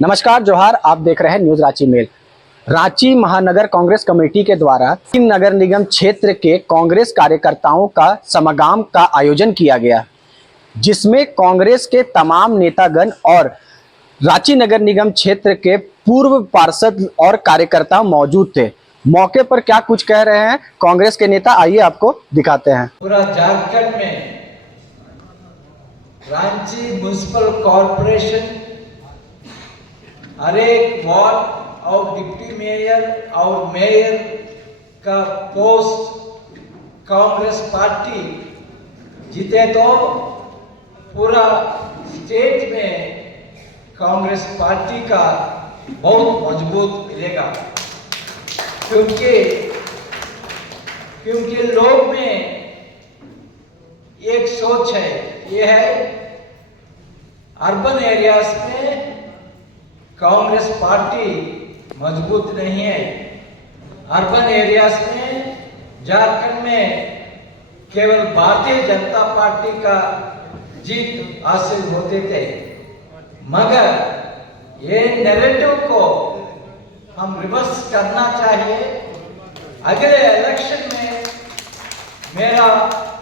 नमस्कार जोहार। आप देख रहे हैं न्यूज रांची मेल। रांची महानगर कांग्रेस कमेटी के द्वारा 3 नगर निगम क्षेत्र के कांग्रेस कार्यकर्ताओं का समागम का आयोजन किया गया, जिसमें कांग्रेस के तमाम नेतागण और रांची नगर निगम क्षेत्र के पूर्व पार्षद और कार्यकर्ता मौजूद थे। मौके पर क्या कुछ कह रहे हैं कांग्रेस के नेता, आइए आपको दिखाते हैं। पूरा झारखंड में रांची म्युनिसिपल कॉर्पोरेशन हर एक वार्ड और डिप्टी मेयर और मेयर का पोस्ट कांग्रेस पार्टी जीते तो पूरा स्टेट में कांग्रेस पार्टी का बहुत मजबूत मिलेगा, क्योंकि लोग में एक सोच है, ये है अर्बन एरियाज में कांग्रेस पार्टी मजबूत नहीं है। अर्बन एरियाज में झारखंड में केवल भारतीय जनता पार्टी का जीत हासिल होते थे, मगर ये नैरेटिव को हम रिवर्स करना चाहिए। अगले इलेक्शन में मेरा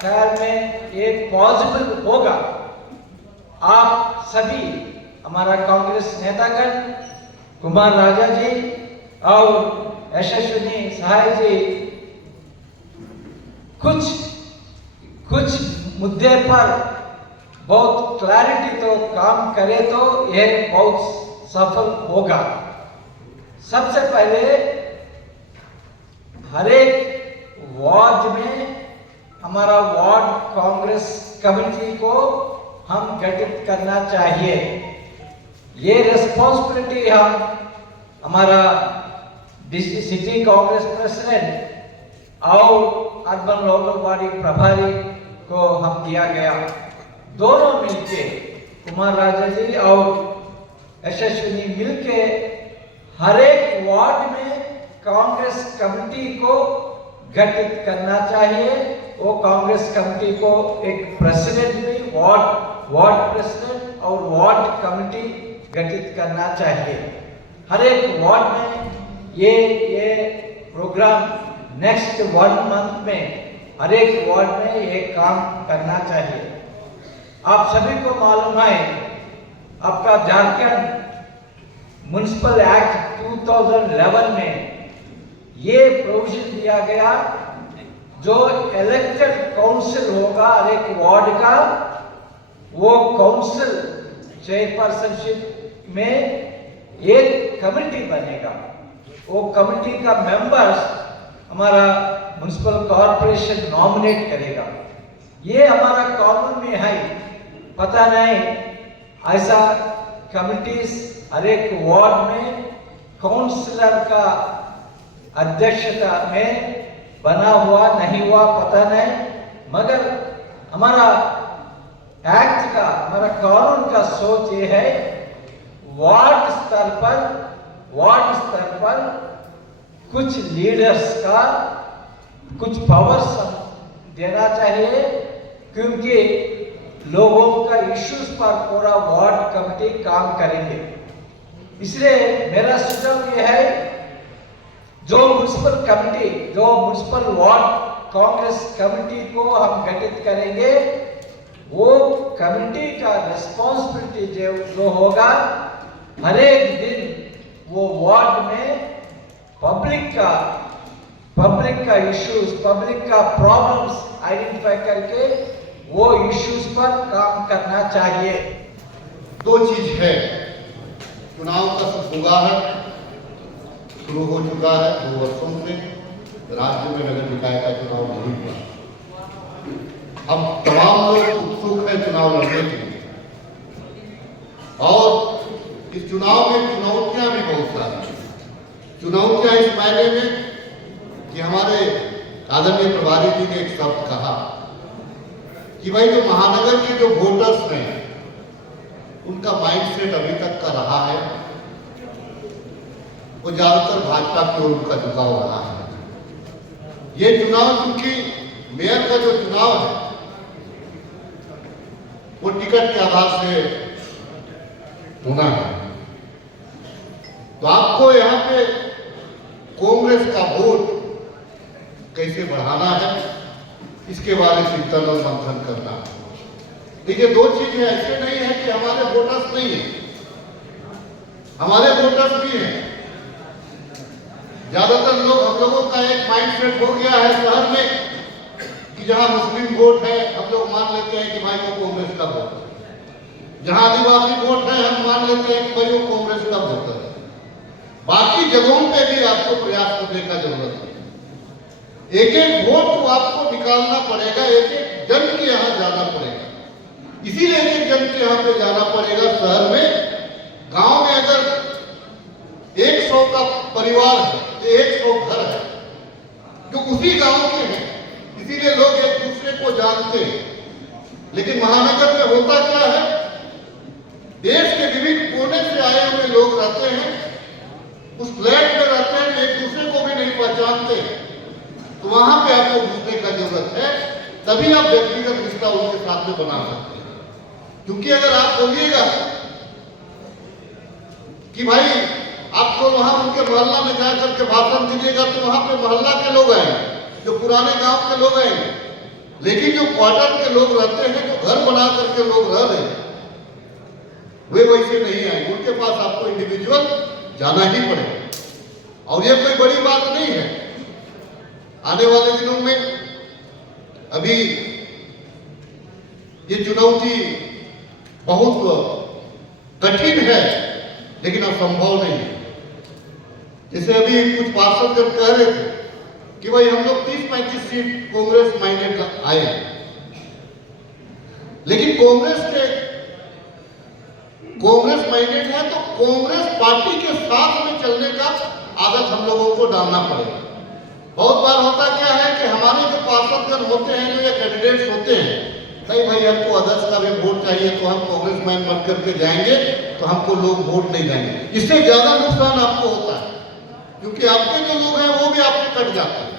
ख्याल में एक पॉसिबल होगा। आप सभी हमारा कांग्रेस नेतागण कुमार राजा जी और यशस्विनी सहाय जी कुछ मुद्दे पर बहुत क्लैरिटी तो काम करे तो यह बहुत सफल होगा। सबसे पहले हर एक वार्ड में हमारा वार्ड कांग्रेस कमेटी को हम गठित करना चाहिए। ये रिस्पॉन्सिबिलिटी हम हमारा सिटी कांग्रेस प्रेसिडेंट और अर्बन लोकल बॉडी प्रभारी को हम दिया गया। दोनों मिलके कुमार राजा जी और यशस्विनी मिलके हर एक वार्ड में कांग्रेस कमेटी को गठित करना चाहिए। वो कांग्रेस कमेटी को एक प्रेसिडेंट भी वार्ड प्रेसिडेंट और वार्ड कमेटी गठित करना चाहिए। हर एक वार्ड में ये प्रोग्राम नेक्स्ट 1 मंथ में हर एक वार्ड में ये काम करना चाहिए। आप सभी को मालूम है, आपका झारखंड म्युनिसिपल एक्ट 2011 में ये प्रोविजन दिया गया, जो इलेक्टेड काउंसिल होगा हर एक वार्ड का, वो काउंसिल चेयरपर्सनशिप में एक कमेटी बनेगा। वो कमेटी का मेंबर्स हमारा म्युनिसिपल कॉर्पोरेशन नॉमिनेट करेगा। ये हमारा कानून में है, पता नहीं ऐसा कमिटीज हर एक वार्ड में काउंसिलर का अध्यक्षता में बना हुआ नहीं हुआ पता नहीं, मगर हमारा एक्ट का हमारा कानून का सोच ये है, वार्ड स्तर पर कुछ लीडर्स का कुछ पावर्स देना चाहिए, क्योंकि लोगों का इश्यूज पर पूरा वार्ड कमेटी काम करेंगे। इसलिए मेरा सुझाव ये है, जो म्युनिसिपल वार्ड कांग्रेस कमेटी को हम गठित करेंगे, वो कमेटी का रिस्पॉन्सिबिलिटी जो होगा, हर एक दिन वो वार्ड में पब्लिक का इश्यूज, पब्लिक का प्रॉब्लम्स आइडेंटिफाई करके वो इश्यूज पर काम करना चाहिए। 2 चीज है, चुनाव का सुगबुगाहट शुरू हो चुका है। 2 वर्षों से राज्य में नगर निकाय का चुनाव नहीं हुआ। हम तमाम लोग उत्सुक हैं चुनाव लड़ने के लिए, और इस चुनाव में चुनौतियां भी बहुत सारी। चुनौतियां इस मायने में कि हमारे आदरणीय प्रभारी जी ने एक शब्द कहा कि भाई जो महानगर के जो वोटर्स हैं, उनका माइंडसेट अभी तक का रहा है, वो ज्यादातर भाजपा की ओर उनका झुकाव रहा है। ये चुनाव, क्योंकि मेयर का जो चुनाव है वो टिकट के आधार से होना है, तो आपको यहाँ पे कांग्रेस का वोट कैसे बढ़ाना है, इसके बारे में चिंतन और मंथन करना है। देखिए, दो चीजें ऐसे नहीं है कि हमारे वोटर्स नहीं है, हमारे वोटर्स भी हैं। ज्यादातर लोग, हम लोगों का एक माइंडसेट हो गया है शहर में कि जहां मुस्लिम वोट है हम लोग मान लेते हैं कि भाई वो कांग्रेस का वोट है, जहां आदिवासी वोट है हम मान लेते हैं कि भाई वो कांग्रेस का वोट है। बाकी जगहों पे भी आपको प्रयास करने का जरूरत है। एक एक वोट को आपको निकालना पड़ेगा, एक एक जन के यहाँ जाना पड़ेगा। इसीलिए एक एक जन के यहाँ पे जाना पड़ेगा। शहर में, गांव में अगर 100 का परिवार है तो 100 घर है जो उसी गांव के हैं, इसीलिए लोग एक दूसरे को जानते हैं। लेकिन महानगर में होता क्या है, देश के विभिन्न कोने से आए हुए लोग रहते हैं, उस फ्लैट में रहते हैं, एक दूसरे को भी नहीं पहचानते। तो वहां पे आपको घुसने का जरूरत है, तभी आप व्यक्तिगत रिश्ता उनके साथ में बना सकते हैं। क्योंकि अगर आप बोलिएगा कि भाई आपको वहां उनके मोहल्ला में जाकर के भाषण दीजिएगा, तो वहां पे मोहल्ला के लोग आएंगे, जो पुराने गांव के लोग आएंगे। लेकिन जो क्वार्टर के लोग रहते हैं, जो घर बना करके लोग रह रहे हैं, वे वैसे नहीं आएंगे। उनके पास आपको इंडिविजुअल जाना ही पड़ेगा। और ये कोई बड़ी बात नहीं है। आने वाले दिनों में, अभी ये चुनौती बहुत कठिन है लेकिन असंभव नहीं है। जैसे अभी कुछ पार्षद जब कह रहे थे कि भाई हम लोग 30-35 सीट कांग्रेस माइंडेड आए, लेकिन कांग्रेस माइंडेड है तो कांग्रेस पार्टी के साथ में चलने का आदत हम लोगों को डालना पड़ेगा। बहुत बार होता क्या है कि हमारे जो पार्षदगण होते हैं, जो ये कैंडिडेट्स होते हैं, नहीं भाई हमको अदर्स का भी वोट चाहिए तो हम कांग्रेस मैन बन करके जाएंगे, तो हमको लोग वोट नहीं देंगे। इससे ज्यादा नुकसान आपको होता है, क्योंकि आपके जो लोग हैं वो भी आपसे कट जाते हैं।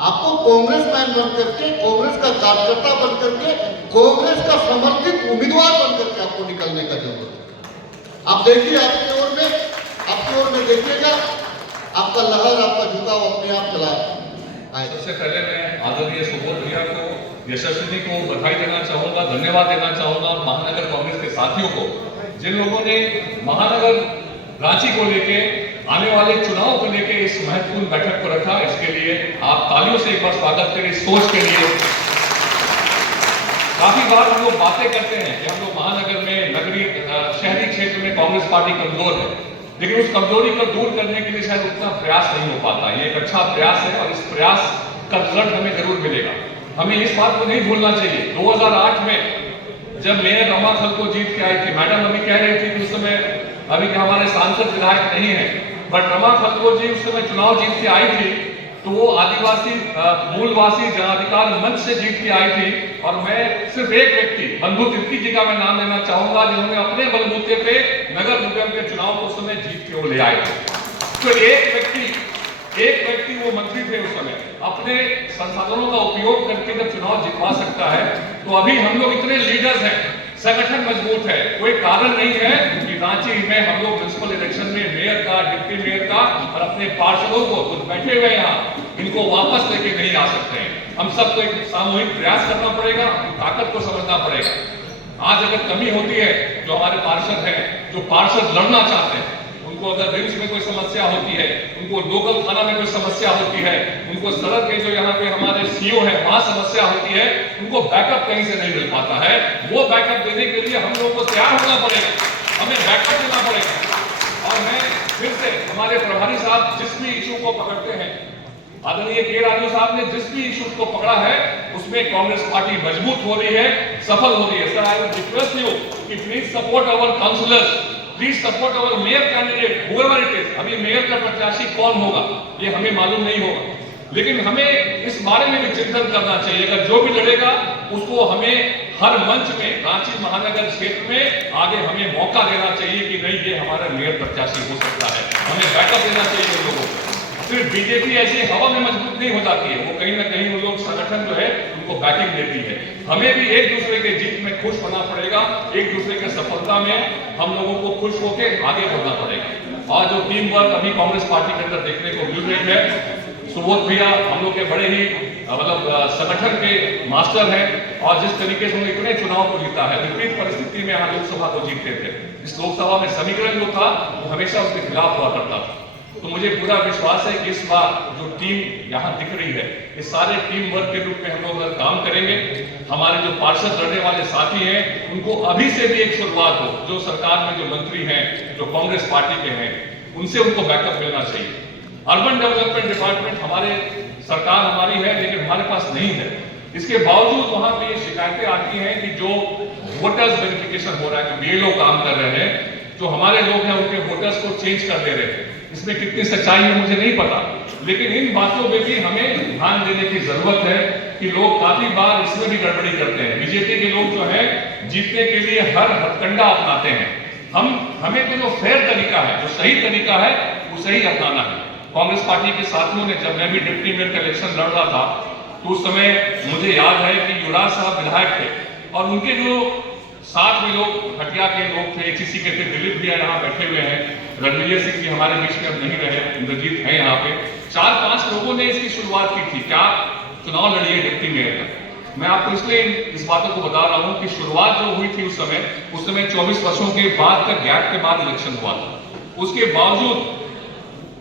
आपको कांग्रेस मैन बन करके, कांग्रेस का कार्यकर्ता बन करके, कांग्रेस का समर्थित उम्मीदवार बन करके आपको निकलने का जरूरत है। आप देखिए, आपकी ओर में देखिएगा, आपका लहर, आपका झुकाव अपने आप चला आए। सबसे पहले मैं आदरणीय सुबोध भैया को, यशस्विनी को बधाई देना चाहूंगा, धन्यवाद देना चाहूंगा, और महानगर कांग्रेस के साथियों को, जिन लोगों ने महानगर रांची को लेके, आने वाले चुनाव को लेके इस महत्वपूर्ण बैठक को रखा। इसके लिए आप तालियों से एक बार स्वागत करें। इस सोच के लिए काफी बार हम लोग बातें करते हैं कि हम लोग महानगर में, नगरीय शहरी क्षेत्र में कांग्रेस पार्टी कमजोर है, लेकिन उस कमजोरी को दूर करने के लिए शायद उतना प्रयास नहीं हो पाता। ये एक अच्छा प्रयास है और इस प्रयास का रिजल्ट हमें जरूर मिलेगा। हमें इस बात को नहीं भूलना चाहिए, 2008 में जब मेयर रमा खलको जीत के आई थी, मैडम अभी कह रही थी कि उस समय अभी के हमारे सांसद विधायक नहीं है, बट रमा खलको जी उस समय चुनाव जीत के आई थी, तो वो आदिवासी मूलवासी जन अधिकार मंच से जीत के आई थी। और मैं सिर्फ एक व्यक्ति, बंधु तिर्की जी का मैं नाम लेना चाहूंगा, जिन्होंने अपने बलबूते पे नगर निगम के चुनाव को उस समय जीत के वो ले आए थे। तो एक व्यक्ति वो मंत्री थे उस समय, अपने संसाधनों का उपयोग करके जब चुनाव जितवा सकता है, तो अभी हम लोग इतने लीडर्स हैं, संगठन मजबूत है, कोई कारण नहीं है कि रांची में हम लोग म्युनिसिपल इलेक्शन में मेयर का, डिप्टी मेयर का और अपने पार्षदों को, कुछ बैठे हुए यहाँ, इनको वापस लेके नहीं आ सकते हैं। हम सबको एक सामूहिक प्रयास करना पड़ेगा, ताकत को समझना पड़ेगा। आज अगर कमी होती है, जो हमारे पार्षद हैं, जो पार्षद लड़ना चाहते हैं, उनको अगर रिम्स में कोई समस्या होती है, उनको लोकल थाना में कोई समस्या होती है, उनको सड़क के जो यहाँ पे हमारे सीओ है वहां समस्या होती है, उनको बैकअप कहीं से नहीं मिल पाता है। वो बैकअप देने के लिए हम लोगों को तैयार होना पड़ेगा, हमें बैकअप देना पड़ेगा। और मैं फिर से हमारे प्रभारी साहब जिस भी इशू को पकड़ते हैं, आदरणीय के राजू साहब ने जिस भी इशू को पकड़ा है, उसमें कांग्रेस पार्टी मजबूत हो रही है, सफल हो रही है। Sir, I will request you कि please support our councillors, please support our mayor candidate, whoever it is। अभी मेयर का प्रत्याशी कौन होगा ये हमें मालूम नहीं होगा, लेकिन हमें इस बारे में भी चिंतन करना चाहिए। अगर जो भी लड़ेगा उसको हमें हर मंच में, रांची महानगर क्षेत्र में आगे हमें मौका देना चाहिए कि नहीं, ये हमारा मेयर प्रत्याशी हो सकता है। हमें बैकअप देना चाहिए उन लोगों को। सिर्फ बीजेपी ऐसी हवा में मजबूत नहीं हो जाती है, वो कहीं ना कहीं उन लोग संगठन जो है उनको बैकिंग देती है। हमें भी एक दूसरे के जीत में खुश होना पड़ेगा, एक दूसरे के सफलता में हम लोगों को खुश होकर आगे बढ़ना पड़ेगा। और जो टीम वर्क अभी कांग्रेस पार्टी के अंदर देखने को मिल रही है, सुबोध भैया हम लोग के बड़े ही मतलब संगठन के मास्टर हैं और जिस तरीके से उन्होंने इतने चुनाव को जीता है, विपरीत परिस्थिति में यहाँ लोकसभा को जीतते थे। इस लोकसभा में समीकरण जो था वो हमेशा उसके खिलाफ हुआ करता था। तो मुझे पूरा विश्वास है कि इस बार जो टीम यहाँ दिख रही है, इस सारे टीम वर्क के रूप में हम लोग अगर काम करेंगे, हमारे जो पार्षद लड़ने वाले साथी हैं उनको अभी से भी एक शुरुआत हो, जो सरकार में जो मंत्री हैं, जो कांग्रेस पार्टी के हैं, उनसे उनको बैकअप मिलना चाहिए। अर्बन डेवलपमेंट डिपार्टमेंट हमारे सरकार हमारी है, लेकिन हमारे पास नहीं है। इसके बावजूद वहां पे शिकायतें आती हैं कि जो वोटर्स वेरिफिकेशन हो रहा है, कि बीएलओ काम कर रहे हैं, जो हमारे लोग हैं उनके वोटर्स को चेंज कर दे रहे हैं। इसमें कितनी सच्चाई है मुझे नहीं पता, लेकिन इन बातों पे भी हमें ध्यान देने की जरूरत है कि लोग काफी बार इसमें भी गड़बड़ी करते हैं। बीजेपी के लोग जो है जीतने के लिए हर हथकंडा अपनाते हैं। हमें तो जो फेयर तरीका है, जो सही तरीका है, वो सही अपनाना है। कांग्रेस पार्टी के साथियों ने, जब मैं भी डिप्टी मेयर का इलेक्शन लड़ रहा था, तो उस समय मुझे याद है कि युवराज साहब विधायक थे और उनके जो साथ में लोग हटिया के लोग थे, एचईसी के थे, दिलीप भैया यहाँ बैठे हुए हैं, रणवीर सिंह जी हमारे बीच में अब नहीं रहे, इंद्रजीत है यहाँ पे, 4-5 लोगों ने इसकी शुरुआत की थी, क्या चुनाव लड़िए डिप्टी मेयर का। मैं आपको इसलिए इस बातों को बता रहा हूँ कि शुरुआत जो हुई थी उस समय 24 वर्षों के बाद का गैप के बाद इलेक्शन हुआ था। उसके बावजूद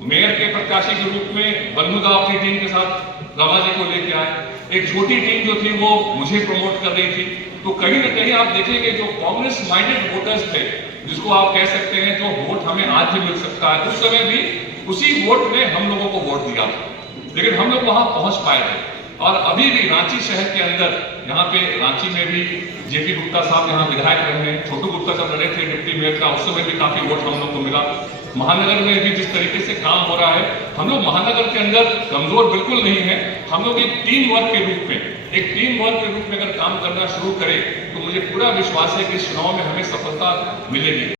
मेयर के प्रत्याशी के रूप में बन्नूदा अपनी टीम के साथ रमा जी को लेके आए। एक छोटी टीम जो थी वो मुझे प्रमोट कर रही थी। तो कहीं ना कहीं आप देखेंगे जो कांग्रेस माइंडेड वोटर्स थे, जिसको आप कह सकते हैं जो वोट हमें आज भी मिल सकता है, उस समय भी उसी वोट ने हम लोगों को वोट दिया था, लेकिन हम लोग वहां पहुंच पाए थे। और अभी भी रांची शहर के अंदर, यहाँ पे रांची में भी जेपी गुप्ता साहब यहाँ विधायक रहे हैं, छोटू गुप्ता साहब लड़े थे डिप्टी मेयर का, उस समय भी काफी वोट हम लोग को मिला। महानगर में भी जिस तरीके से काम हो रहा है, हम लोग महानगर के अंदर कमजोर बिल्कुल नहीं है। हम लोग एक टीम वर्क के रूप में अगर काम करना शुरू करें तो मुझे पूरा विश्वास है कि इस चुनाव में हमें सफलता मिलेगी।